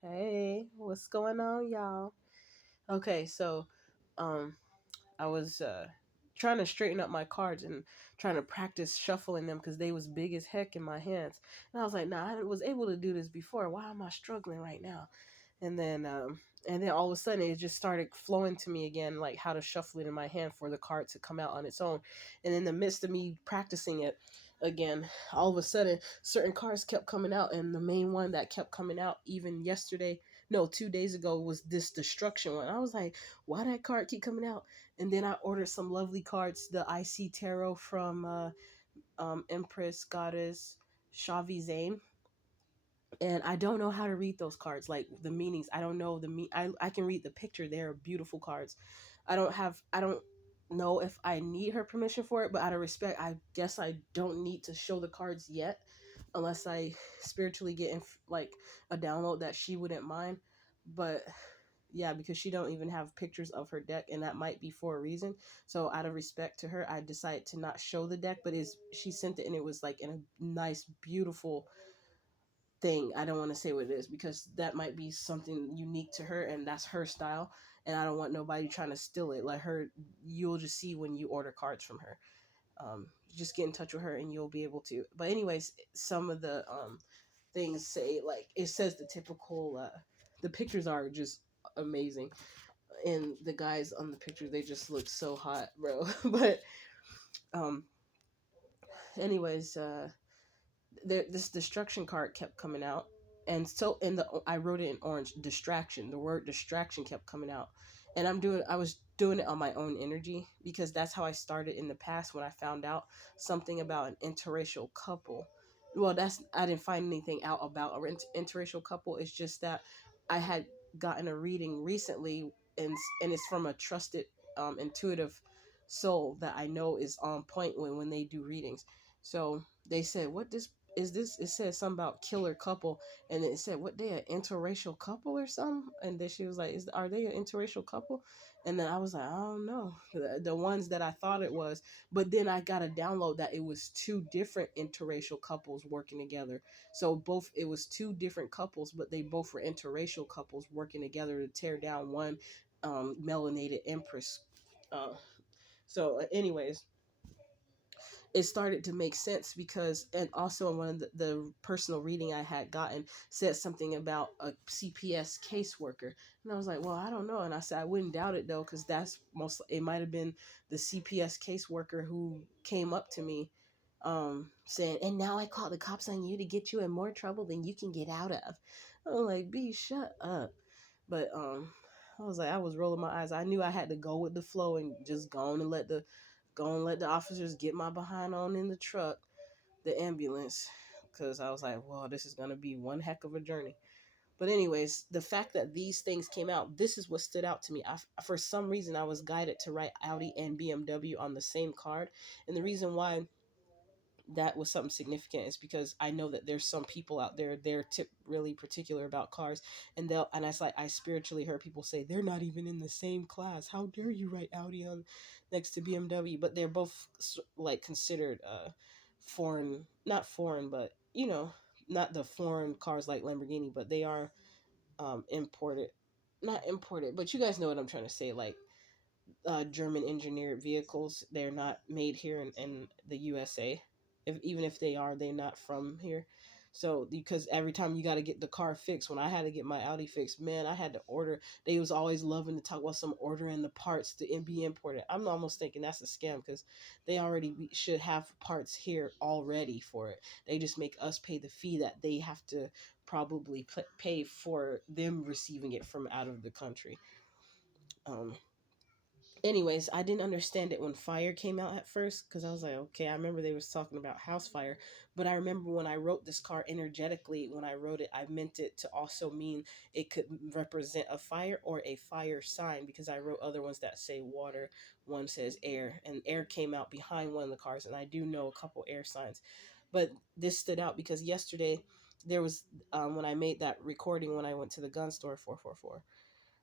Hey, what's going on, y'all? Okay, so um I was trying to straighten up my cards and trying to practice shuffling them because they was big as heck in my hands. And I was like, nah, I was able to do this before. Why am I struggling right now? And then all of a sudden it just started flowing to me again, like how to shuffle it in my hand for the card to come out on its own. And in the midst of me practicing it again, all of a sudden certain cards kept coming out, and the main one that kept coming out even yesterday, no, 2 days ago, was this destruction one. I was like, why that card keep coming out? And then I ordered some lovely cards, the IC Tarot from Empress Goddess Shavi Zane, and I don't know how to read those cards, like the meanings. I don't know the I can read the picture. They're beautiful cards. I don't know if I need her permission for it, but out of respect, I guess I don't need to show the cards yet, unless I spiritually get like a download that she wouldn't mind. But yeah, because she don't even have pictures of her deck, and that might be for a reason. So out of respect to her, I decided to not show the deck, but is she sent it, and it was like in a nice, beautiful thing. I don't want to say what it is because that might be something unique to her, and that's her style, and I don't want nobody trying to steal it. Like her, you'll just see when you order cards from her. Just get in touch with her and you'll be able to. But anyways, some of the things say, like, it says the typical the pictures are just amazing, and the guys on the picture, they just look so hot, bro. But um anyways, this destruction card kept coming out, and so in the I wrote it in orange, distraction. The word distraction kept coming out, and I was doing it on my own energy because that's how I started in the past when I found out something about an interracial couple. Well, that's I didn't find anything out about an interracial couple. It's just that I had gotten a reading recently, and it's from a trusted intuitive soul that I know is on point when they do readings. So they said, what this is this? It said something about killer couple, and it said, what, they an interracial couple or something? And then she was like, are they an interracial couple? And then I was like, I don't know, the ones that I thought it was. But then I got a download that it was two different interracial couples working together. So both, it was two different couples, but they both were interracial couples working together to tear down one melanated empress. Anyways, it started to make sense because, and also one of the personal reading I had gotten said something about a CPS caseworker, and I was like, well, I don't know, and I said I wouldn't doubt it though, because that's most, it might have been the CPS caseworker who came up to me saying, and now I called the cops on you to get you in more trouble than you can get out of. I'm like, B, shut up. But I was like, I was rolling my eyes. I knew I had to go with the flow and just go and let the officers get my behind on in the truck, the ambulance, because I was like, well, this is gonna be one heck of a journey. But anyways, the fact that these things came out, this is what stood out to me. For some reason, I was guided to write Audi and BMW on the same card, and the reason why that was something significant is because I know that there's some people out there, they're really particular about cars, and it's like I spiritually heard people say they're not even in the same class. How dare you write Audi on next to BMW? But they're both like considered foreign, not foreign, but not the foreign cars like Lamborghini, but they are imported, not imported, but you guys know what I'm trying to say, like German engineered vehicles. They're not made here in the USA. Even if they are, they're not from here. So because every time you got to get the car fixed, when I had to get my Audi fixed, man, I had to order. They was always loving to talk about some ordering the parts to be imported. I'm almost thinking that's a scam because they already should have parts here already for it. They just make us pay the fee that they have to probably pay for them receiving it from out of the country. Um, Anyways, I didn't understand it when fire came out at first because I was like, okay, I remember they was talking about house fire, but I remember when I wrote this card energetically, when I wrote it, I meant it to also mean it could represent a fire or a fire sign, because I wrote other ones that say water, one says air, and air came out behind one of the cards, and I do know a couple air signs. But this stood out because yesterday there was when I made that recording when I went to the gun store 444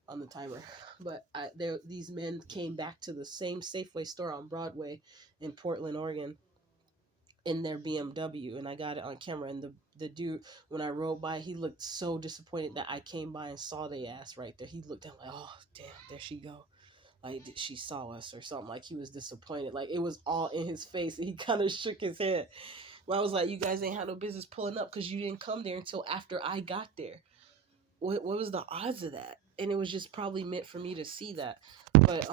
on the timer. But these men came back to the same Safeway store on Broadway in Portland, Oregon, in their BMW, and I got it on camera. And the dude, when I rode by, he looked so disappointed that I came by and saw the ass right there. He looked down like, oh damn, there she go. Like she saw us or something. Like he was disappointed. Like it was all in his face, and he kind of shook his head. Well, I was like, you guys ain't had no business pulling up because you didn't come there until after I got there. What was the odds of that? And it was just probably meant for me to see that. But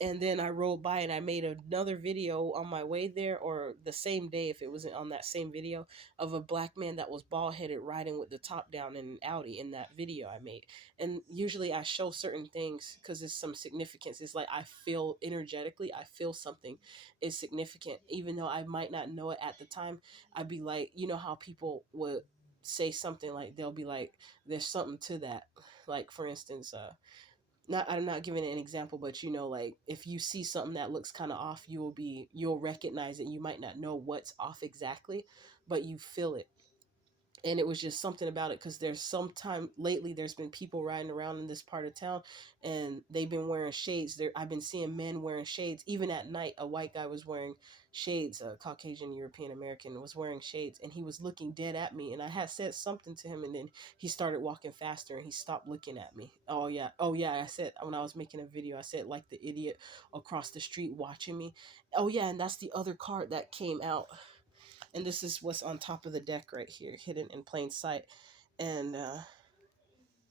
and then I rode by and I made another video on my way there, or the same day if it wasn't on that same video, of a black man that was bald headed riding with the top down in an Audi in that video I made. And usually I show certain things because there's some significance. It's like I feel energetically, I feel something is significant, even though I might not know it at the time. I'd be like, you know how people would say something like, they'll be like, there's something to that. Like for instance, not, I'm not giving an example, but you know, like if you see something that looks kind of off, you'll recognize it. You might not know what's off exactly, but you feel it. And it was just something about it, because there's some time lately there's been people riding around in this part of town, and they've been wearing shades. There, I've been seeing men wearing shades. Even at night, a white guy was wearing shades. A Caucasian European American was wearing shades, and he was looking dead at me. And I had said something to him, and then he started walking faster, and he stopped looking at me. Oh yeah, I said, when I was making a video, I said like the idiot across the street watching me. Oh yeah, and that's the other card that came out, and this is what's on top of the deck right here, hidden in plain sight. And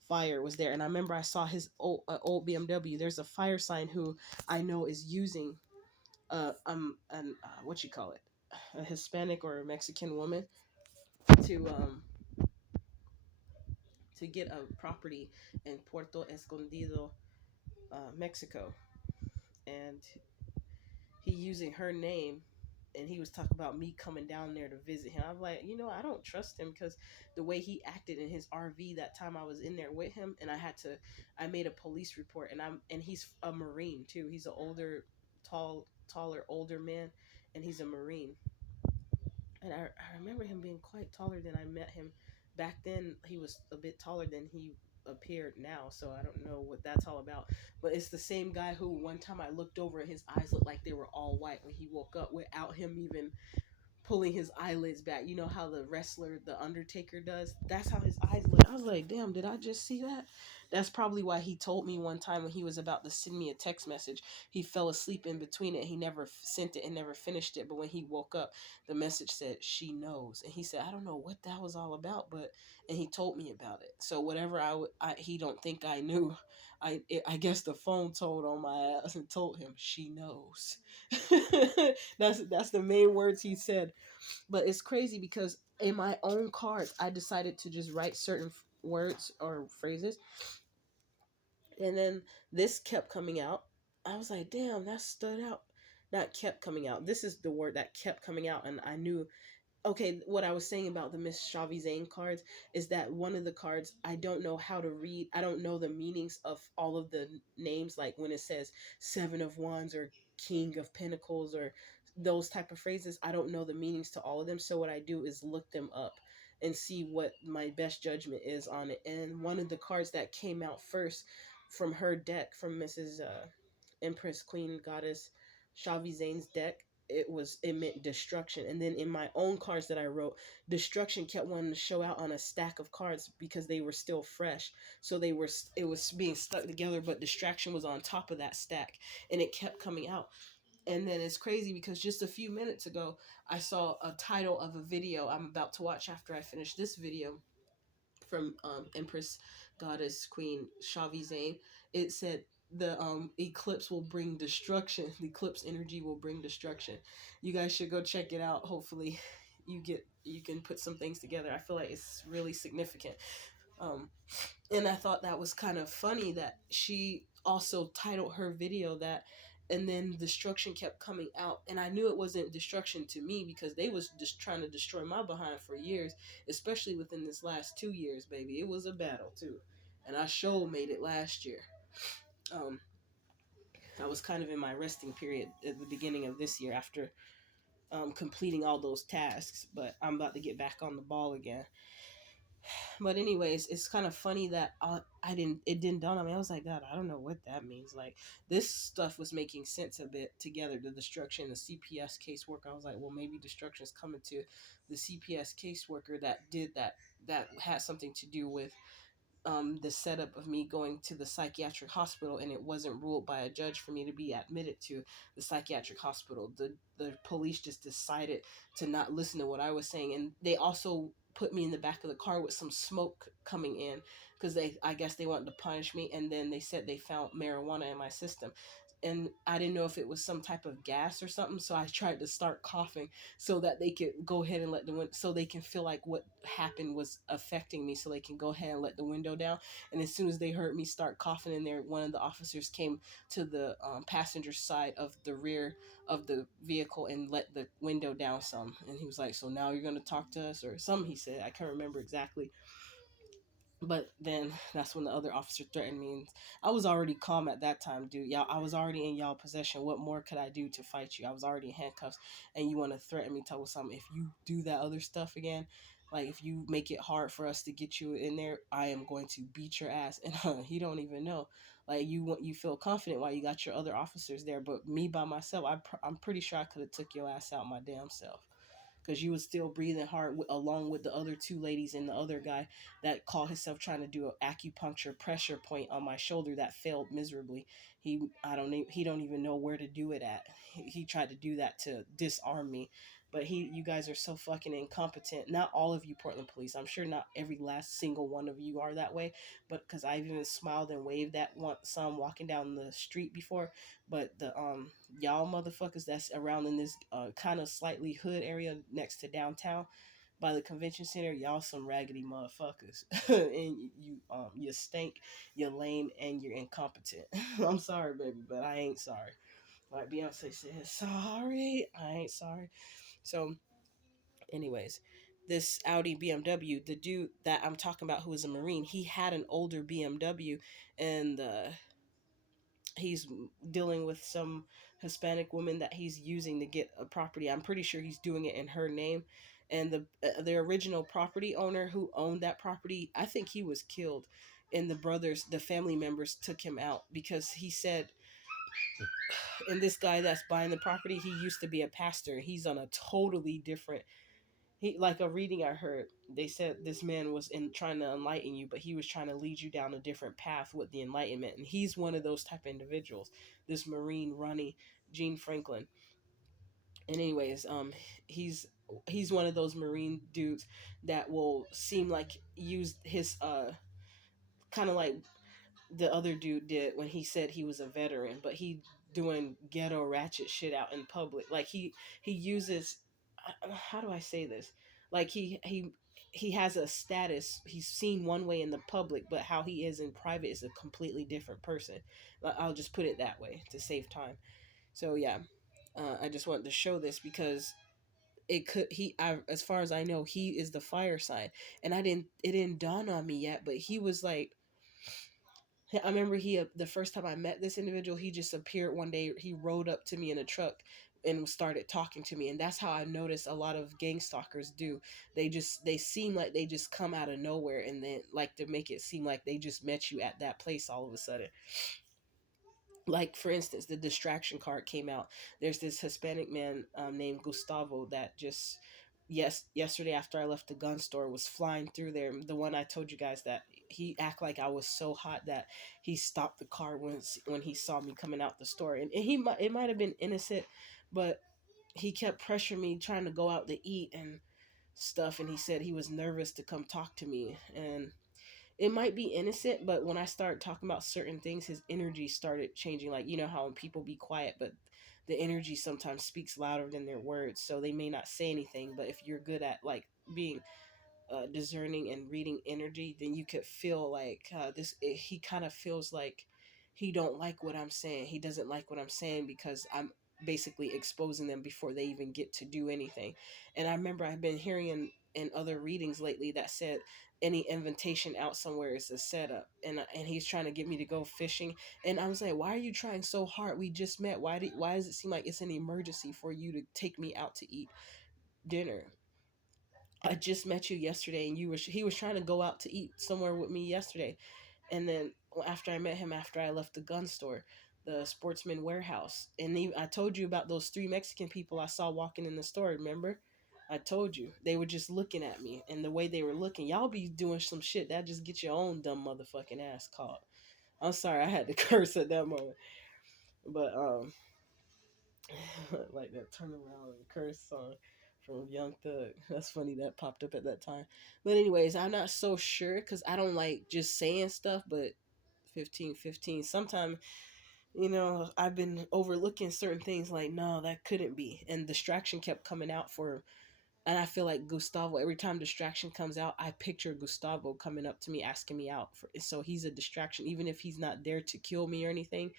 fire was there, and I remember I saw his old BMW. There's a fire sign who I know is using an what you call it, a Hispanic or a Mexican woman to um to get a property in Puerto Escondido, Mexico, and he using her name, and he was talking about me coming down there to visit him. I'm like, I don't trust him, because the way he acted in his RV that time I was in there with him, and I made a police report, and he's a Marine too. He's an older, taller, older man, and he's a Marine. And I remember him being quite taller than I met him. Back then, he was a bit taller than he appeared now, so I don't know what that's all about. But it's the same guy who one time I looked over and his eyes looked like they were all white when he woke up without him even pulling his eyelids back. You know how the wrestler, the Undertaker, does? That's how his eyes look. I was like, damn, did I just see that? That's probably why he told me one time when he was about to send me a text message, he fell asleep in between it. He never sent it and never finished it. But when he woke up, the message said, she knows. And he said, I don't know what that was all about, but, and he told me about it. So whatever he don't think I knew, I guess the phone told on my ass and told him, she knows. That's the main words he said. But it's crazy because in my own cards, I decided to just write certain words or phrases, and then this kept coming out. I was like, damn, that stood out. That kept coming out. This is the word that kept coming out, and I knew, okay, what I was saying about the Miss Shavi Zane cards is that one of the cards, I don't know how to read. I don't know the meanings of all of the names, like when it says Seven of Wands or King of Pentacles or those type of phrases. I don't know the meanings to all of them. So what I do is look them up and see what my best judgment is on it. And one of the cards that came out first from her deck, from Mrs. Empress Queen Goddess Shavi Zane's deck, it meant destruction. And then in my own cards that I wrote, destruction kept wanting to show out on a stack of cards because they were still fresh, so it was being stuck together, but distraction was on top of that stack, and it kept coming out. And then it's crazy because just a few minutes ago I saw a title of a video I'm about to watch after I finish this video, from Empress Goddess Queen Shavi Zane. It said the eclipse will bring destruction. The eclipse energy will bring destruction. You guys should go check it out. Hopefully, you can put some things together. I feel like it's really significant. Um, and I thought that was kind of funny that she also titled her video that, and then destruction kept coming out, and I knew it wasn't destruction to me because they was just trying to destroy my behind for years, especially within this last 2 years, baby. It was a battle too, and I sure made it last year. um I was kind of in my resting period at the beginning of this year after completing all those tasks, but I'm about to get back on the ball again. But anyways, it's kind of funny that I didn't. It didn't dawn on me. I was like, God, I don't know what that means. Like this stuff was making sense a bit together. The destruction, the CPS caseworker. I was like, well, maybe destruction is coming to the CPS caseworker that did that. That had something to do with the setup of me going to the psychiatric hospital, and it wasn't ruled by a judge for me to be admitted to the psychiatric hospital. The police just decided to not listen to what I was saying, and they also put me in the back of the car with some smoke coming in because they, I guess they wanted to punish me, and then they said they found marijuana in my system. And I didn't know if it was some type of gas or something, so I tried to start coughing so that they could go ahead and let the wind, so they can feel like what happened was affecting me, so they can go ahead and let the window down. And as soon as they heard me start coughing in there, one of the officers came to the passenger side of the rear of the vehicle and let the window down some. And he was like, "So now you're gonna talk to us," or something. He said, I can't remember exactly. But then that's when the other officer threatened me. And I was already calm at that time, dude. Y'all, I was already in y'all possession. What more could I do to fight you? I was already in handcuffs, and you want to threaten me, tell me something. If you do that other stuff again, like if you make it hard for us to get you in there, I am going to beat your ass. And he don't even know. Like you feel confident while you got your other officers there, but me by myself, I'm pretty sure I could have took your ass out my damn self because you was still breathing hard along with the other two ladies and the other guy that called himself trying to do an acupuncture pressure point on my shoulder that failed miserably. He don't even know where to do it at. He tried to do that to disarm me. But you guys are so fucking incompetent. Not all of you Portland police. I'm sure not every last single one of you are that way. But because I've even smiled and waved at some walking down the street before. But the y'all motherfuckers that's around in this kind of slightly hood area next to downtown by the convention center, y'all some raggedy motherfuckers. And you stink, you're lame, and you're incompetent. I'm sorry, baby, but I ain't sorry. Like Beyonce said, sorry, I ain't sorry. So anyways, this Audi BMW, the dude that I'm talking about who was a Marine, he had an older BMW, and he's dealing with some Hispanic woman that he's using to get a property. I'm pretty sure he's doing it in her name. And the original property owner who owned that property, I think he was killed. And the family members took him out because he said, and this guy that's buying the property, he used to be a pastor. He's on a totally different, he, like a reading I heard, they said this man was in trying to enlighten you, but he was trying to lead you down a different path with the enlightenment. And he's one of those type of individuals, this Marine Ronnie Gene Franklin. And anyways, he's one of those Marine dudes that will seem like use his kind of like the other dude did when he said he was a veteran, but he doing ghetto ratchet shit out in public. Like he uses, how do I say this? Like he has a status. He's seen one way in the public, but how he is in private is a completely different person. I'll just put it that way to save time. So yeah, I just wanted to show this because it could as far as I know, he is the fire sign, and it didn't dawn on me yet, but he was like, I remember the first time I met this individual, he just appeared one day. He rode up to me in a truck and started talking to me, and that's how I noticed a lot of gang stalkers do. They seem like they just come out of nowhere, and then like to make it seem like they just met you at that place all of a sudden. Like for instance, the distraction card came out. There's this Hispanic man named Gustavo that just yesterday after I left the gun store was flying through there. The one I told you guys that he act like I was so hot that he stopped the car when he saw me coming out the store, and it might have been innocent, but he kept pressuring me trying to go out to eat and stuff, and he said he was nervous to come talk to me. And it might be innocent, but when I started talking about certain things, his energy started changing. Like, you know how when people be quiet, but the energy sometimes speaks louder than their words. So they may not say anything, but if you're good at like being discerning and reading energy, then you could feel like he kind of feels like he don't like what I'm saying. He doesn't like what I'm saying because I'm basically exposing them before they even get to do anything. And I remember I've been hearing in other readings lately that said any invitation out somewhere is a setup, and he's trying to get me to go fishing. And I was like, why are you trying so hard? We just met. Why does it seem like it's an emergency for you to take me out to eat dinner? I just met you yesterday, and he was trying to go out to eat somewhere with me yesterday, and then after I met him, after I left the gun store, the Sportsman Warehouse, and I told you about those three Mexican people I saw walking in the store. Remember? I told you they were just looking at me, and the way they were looking, y'all be doing some shit that just get your own dumb motherfucking ass caught. I'm sorry, I had to curse at that moment, but like that turn around and curse song from Young Thug. That's funny that popped up at that time. But anyways, I'm not so sure because I don't like just saying stuff, but 15, 15. Sometimes, I've been overlooking certain things like, no, that couldn't be. And distraction kept coming out for, and I feel like Gustavo, every time distraction comes out, I picture Gustavo coming up to me, asking me out. So he's a distraction, even if he's not there to kill me or anything,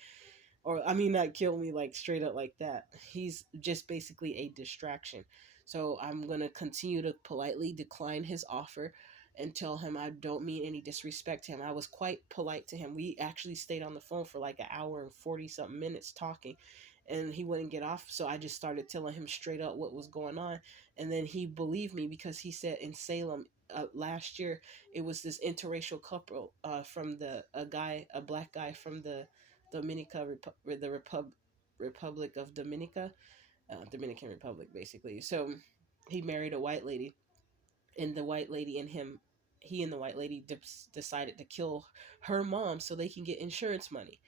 or I mean not kill me like straight up like that. He's just basically a distraction. So I'm going to continue to politely decline his offer and tell him I don't mean any disrespect to him. I was quite polite to him. We actually stayed on the phone for like an hour and 40 something minutes talking, and he wouldn't get off. So I just started telling him straight up what was going on, and then he believed me because he said in Salem last year it was this interracial couple from a black guy from the Dominica, Republic of Dominica, Dominican Republic, basically. So he married a white lady, and the white lady and him, he and the white lady decided to kill her mom so they can get insurance money.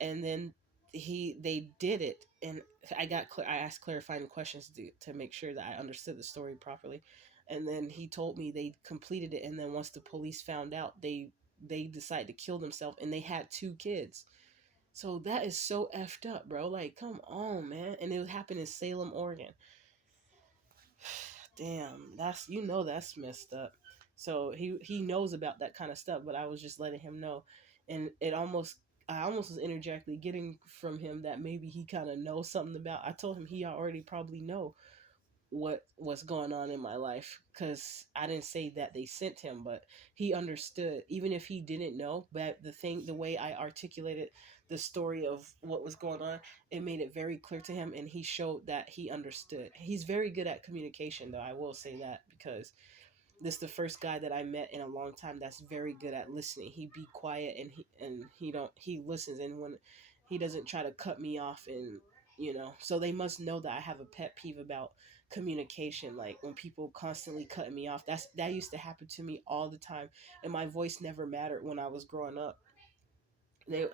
And then they did it, and I asked clarifying questions to make sure that I understood the story properly. And then he told me they completed it, and then once the police found out, they decided to kill themselves, and they had two kids. So that is so effed up, bro. Like, come on, man. And it would happen in Salem, Oregon. Damn, that's messed up. So he knows about that kind of stuff, but I was just letting him know, and I almost was interjectly getting from him that maybe he kind of knows something about. I told him he already probably know what's going on in my life, because I didn't say that they sent him, but he understood even if he didn't know. But the way I articulated the story of what was going on, it made it very clear to him, and he showed that he understood. He's very good at communication, though, I will say that, because this is the first guy that I met in a long time that's very good at listening. He be quiet, and he listens, and when he doesn't try to cut me off, and so they must know that I have a pet peeve about communication, like when people constantly cutting me off. That used to happen to me all the time, and my voice never mattered when I was growing up.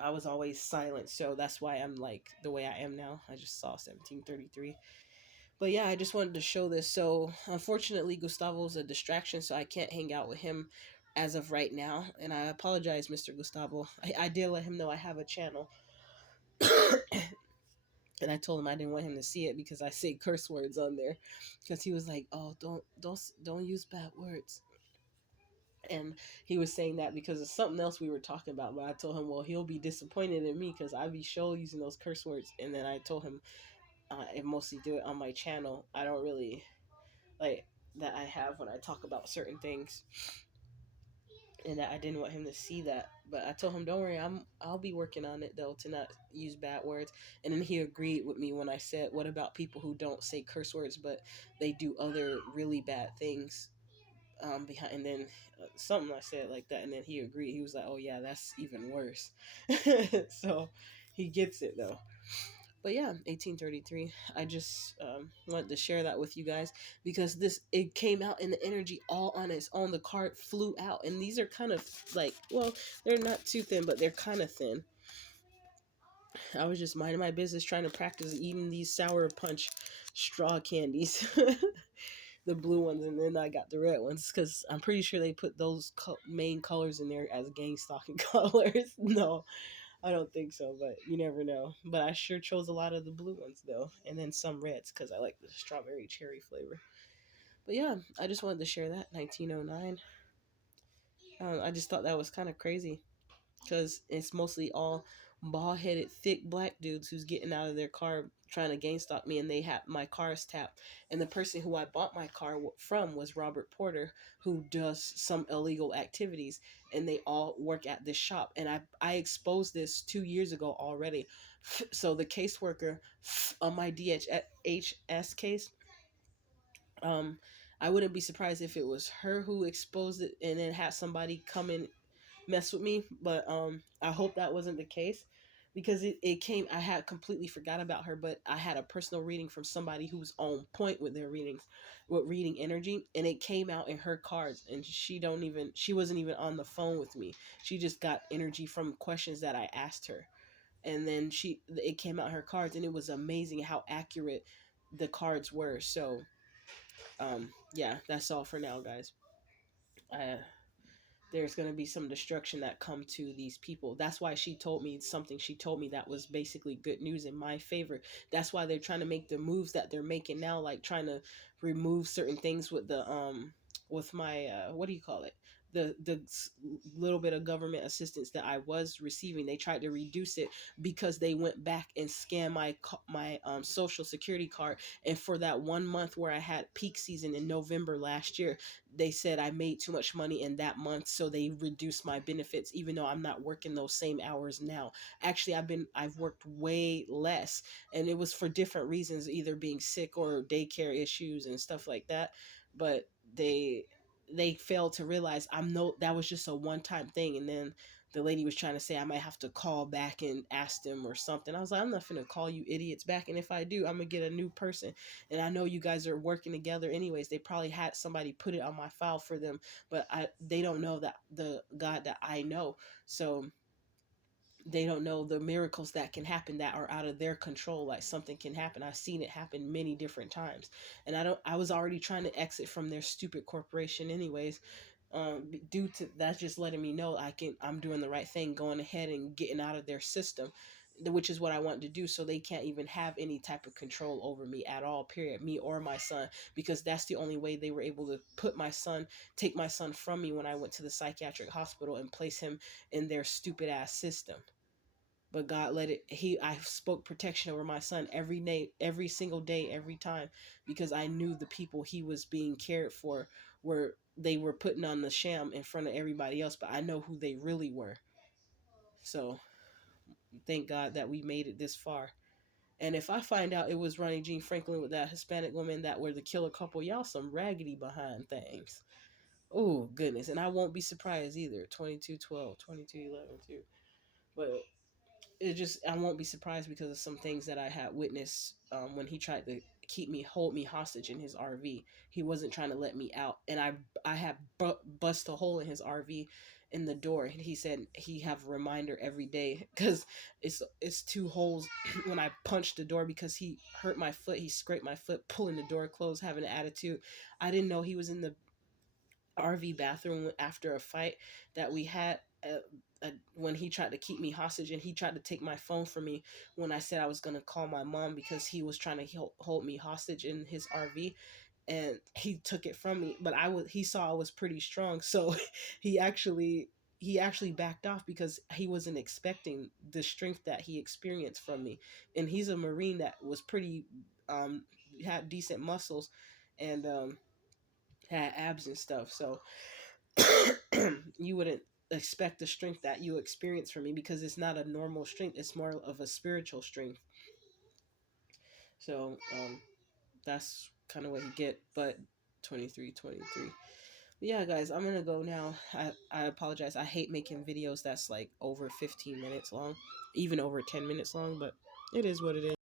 I was always silent, so that's why I'm like the way I am now. I just saw 1733. But yeah, I just wanted to show this. So unfortunately, Gustavo's a distraction, so I can't hang out with him as of right now. And I apologize, Mr. Gustavo. I did let him know I have a channel. And I told him I didn't want him to see it because I say curse words on there. Because he was like, "Oh, don't use bad words." And he was saying that because of something else we were talking about. But I told him, well, he'll be disappointed in me because I be sure using those curse words. And then I told him I mostly do it on my channel. I don't really like that I have when I talk about certain things, and that I didn't want him to see that. But I told him, don't worry, I'll be working on it though to not use bad words. And then he agreed with me when I said, what about people who don't say curse words but they do other really bad things behind? And then something I said like that, and then he agreed. He was like, oh yeah, that's even worse. So he gets it though. But yeah, 1833. I just wanted to share that with you guys because it came out in the energy all on its own. The card flew out, and these are kind of like, well, they're not too thin, but they're kind of thin. I was just minding my business, trying to practice eating these sour punch straw candies, the blue ones, and then I got the red ones because I'm pretty sure they put those main colors in there as gang stalking colors. No, I don't think so, but you never know. But I sure chose a lot of the blue ones though, and then some reds because I like the strawberry cherry flavor. But yeah, I just wanted to share that 1909. I just thought that was kind of crazy because it's mostly all bald-headed, thick black dudes who's getting out of their car trying to gang stalk me, and they have my car's tapped. And the person who I bought my car from was Robert Porter, who does some illegal activities, and they all work at this shop. And I exposed this 2 years ago already. So the caseworker on my DHS case, um, I wouldn't be surprised if it was her who exposed it and then had somebody come and mess with me. But I hope that wasn't the case, because it came, I had completely forgot about her, but I had a personal reading from somebody who's on point with their readings, with reading energy, and it came out in her cards, and she wasn't even on the phone with me. She just got energy from questions that I asked her, and then it came out in her cards, and it was amazing how accurate the cards were. So yeah, that's all for now, guys. uh there's going to be some destruction that come to these people. That's why she told me something. She told me that was basically good news in my favor. That's why they're trying to make the moves that they're making now, like trying to remove certain things with the with my what do you call it, the little bit of government assistance that I was receiving. They tried to reduce it because they went back and scanned my social security card. And for that 1 month where I had peak season in November last year, they said I made too much money in that month, so they reduced my benefits, even though I'm not working those same hours now. Actually, I've worked way less, and it was for different reasons, either being sick or daycare issues and stuff like that. But they failed to realize I'm no that was just a one-time thing. And then the lady was trying to say I might have to call back and ask them or something. I was like, I'm not gonna call you idiots back, and if I do, I'm gonna get a new person. And I know you guys are working together anyways. They probably had somebody put it on my file for them, but they don't know that the God that I know. So they don't know the miracles that can happen that are out of their control. Like something can happen. I've seen it happen many different times. And I was already trying to exit from their stupid corporation anyways. Due to that's just letting me know I'm doing the right thing, going ahead and getting out of their system, which is what I want to do, so they can't even have any type of control over me at all, period, me or my son. Because that's the only way they were able to take my son from me when I went to the psychiatric hospital and place him in their stupid ass system. But God let it, I spoke protection over my son every day, every single day, every time, because I knew the people he was being cared for they were putting on the sham in front of everybody else, but I know who they really were. So thank God that we made it this far. And if I find out it was Ronnie Jean Franklin with that Hispanic woman that were the killer couple, y'all some raggedy behind things. Oh goodness. And I won't be surprised either. 2212, 2211 too. But it just, I won't be surprised because of some things that I had witnessed when he tried to hold me hostage in his RV. He wasn't trying to let me out, and I had bust a hole in his RV in the door, and he said he have a reminder every day because it's two holes when I punched the door, because he hurt my foot. He scraped my foot pulling the door closed, having an attitude. I didn't know he was in the RV bathroom after a fight that we had, when he tried to keep me hostage, and he tried to take my phone from me when I said I was going to call my mom, because he was trying to hold me hostage in his RV, and he took it from me. But he saw I was pretty strong, so he actually backed off, because he wasn't expecting the strength that he experienced from me. And he's a Marine that was pretty had decent muscles, and had abs and stuff. So you wouldn't expect the strength that you experience from me, because it's not a normal strength. It's more of a spiritual strength. So that's kind of what you get. But 23. Yeah, guys, I'm gonna go now. I apologize. I hate making videos that's like over 15 minutes long, even over 10 minutes long, but it is what it is.